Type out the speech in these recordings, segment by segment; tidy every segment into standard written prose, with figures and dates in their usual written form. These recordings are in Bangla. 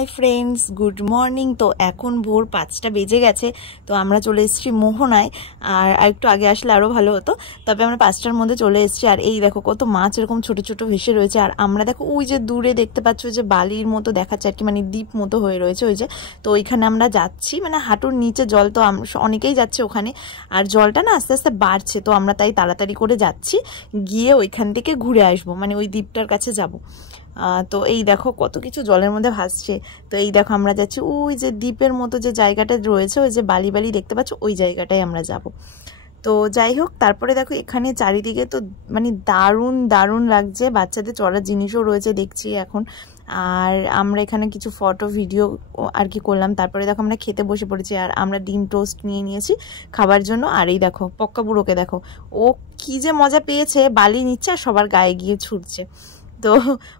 Hi friends, good morning. তো এখন ভোর 5টা বেজে গেছে। তো আমরা চলে এসেছি মোহনায়। আর একটু আগে আসলে আরও ভালো হতো, তবে আমরা 5টার মধ্যে চলে এসেছি। আর এই দেখো কত মাছ এরকম ছোট ছোট ভেসে রয়েছে। আর আমরা দেখো ওই যে দূরে দেখতে পাচ্ছ যে বালির মতো দেখাচ্ছে আর কি, মানে দ্বীপ মতো হয়ে রয়েছে ওই যে। তো ওইখানে আমরা যাচ্ছি, মানে হাঁটুর নিচে জল, তো অনেকেই যাচ্ছে ওখানে। আর জলটা না আস্তে আস্তে বাড়ছে, তো আমরা তাই তাড়াতাড়ি করে যাচ্ছি, গিয়ে ওইখান থেকে ঘুরে আসবো, মানে ওই দ্বীপটার কাছে যাব। তো এই দেখো কত কিছু জলের মধ্যে ভাসছে। তো এই দেখো আমরা যাচ্ছি ওই যে দ্বীপের মতো যে জায়গাটা রয়েছে, ওই যে বালি বালি দেখতে পাচ্ছ, ওই জায়গাটায় আমরা যাব। তো যাই হোক, তারপরে দেখো এখানে চারিদিকে তো মানে দারুণ দারুণ লাগছে, বাচ্চাদের চড়ার জিনিসও রয়েছে দেখছি এখন। আর আমরা এখানে কিছু ফটো ভিডিও আর কি করলাম। তারপরে দেখো আমরা খেতে বসে পড়েছি, আর আমরা ডিম টোস্ট নিয়ে নিয়েছি খাবার জন্য। আর এই দেখো পক্কা বুড়োকে দেখো, ও কি যে মজা পেয়েছে, বালি নিচ্ছে আর সবার গায়ে গিয়ে ছুটছে। তো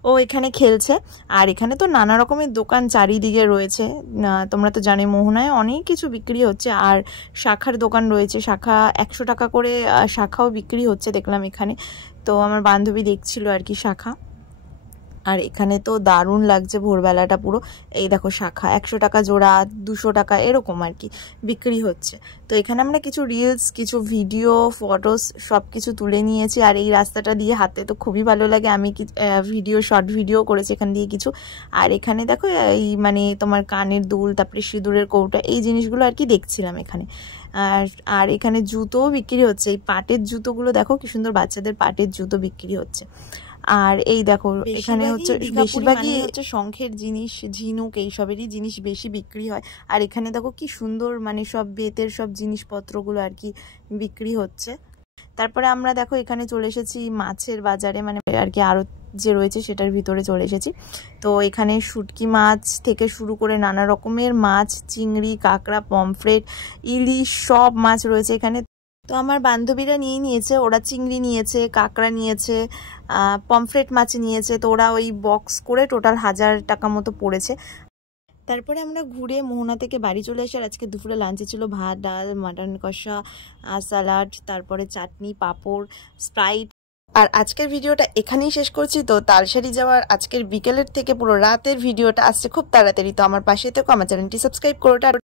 ও এখানে খেলছে। আর এখানে তো নানা রকমের দোকান চারিদিকে রয়েছে। তোমরা তো জানো মোহনায় অনেক কিছু বিক্রি হচ্ছে। আর শাখার দোকান রয়েছে, শাখা 100 টাকা করে শাখাও বিক্রি হচ্ছে দেখলাম এখানে। তো আমার বান্ধবী দেখছিল আর কি শাখা। আর এখানে তো দারুণ লাগছে ভোরবেলাটা পুরো। এই দেখো শাখা 100 টাকা জোড়া, 200 টাকা এরকম আর কি বিক্রি হচ্ছে। তো এখানে আমরা কিছু রিলস, কিছু ভিডিও, ফটোস সব কিছু তুলে নিয়েছি। আর এই রাস্তাটা দিয়ে হাঁটতে তো খুবই ভালো লাগে। আমি শর্ট ভিডিও করেছি এখান দিয়ে কিছু। আর এখানে দেখো এই মানে তোমার কানের দুল, তারপরে সিঁদুরের কৌটা, এই জিনিসগুলো আর কি দেখছিলাম এখানে। আর এখানে জুতোও বিক্রি হচ্ছে। এই পাটের জুতোগুলো দেখো কি সুন্দর, বাচ্চাদের পাটের জুতো বিক্রি হচ্ছে। আর এই দেখো এখানে হচ্ছে বেশিরভাগই হচ্ছে শঙ্খের জিনিস, ঝিনুক, এইসবেরই জিনিস বেশি বিক্রি হয়। আর এখানে দেখো কি সুন্দর, মানে সব বেতের সব জিনিসপত্রগুলো আর কি বিক্রি হচ্ছে। তারপরে আমরা দেখো এখানে চলে এসেছি মাছের বাজারে, মানে আর কি আরো যে রয়েছে সেটার ভিতরে চলে এসেছি। তো এখানে শুটকি মাছ থেকে শুরু করে নানা রকমের মাছ, চিংড়ি, কাঁকড়া, পমফ্রেট, ইলিশ, সব মাছ রয়েছে এখানে। তো আমার বান্ধবীরা নিয়েছে, ওরা চিংড়ি নিয়েছে, কাঁকড়া নিয়েছে, পমফ্রেট মাছ নিয়েছে। তো ওরা ওই বক্স করে টোটাল 1000 টাকা মতো পড়েছে। তারপরে আমরা ঘুরে মোহনা থেকে বাড়ি চলে এসে, আর আজকে দুপুরে লাঞ্চে ছিল ভাত, ডাল, মাটন কষা, স্যালাড, তারপরে চাটনি, পাঁপড়, স্প্রাইট। আর আজকের ভিডিওটা এখানেই শেষ করছি। তো তালসারি যাওয়ার আজকের বিকেলের থেকে পুরো রাতের ভিডিওটা আসছে খুব তাড়াতাড়ি। তো আমার পাশে থেকো, আমার চ্যানেলটি সাবস্ক্রাইব করো।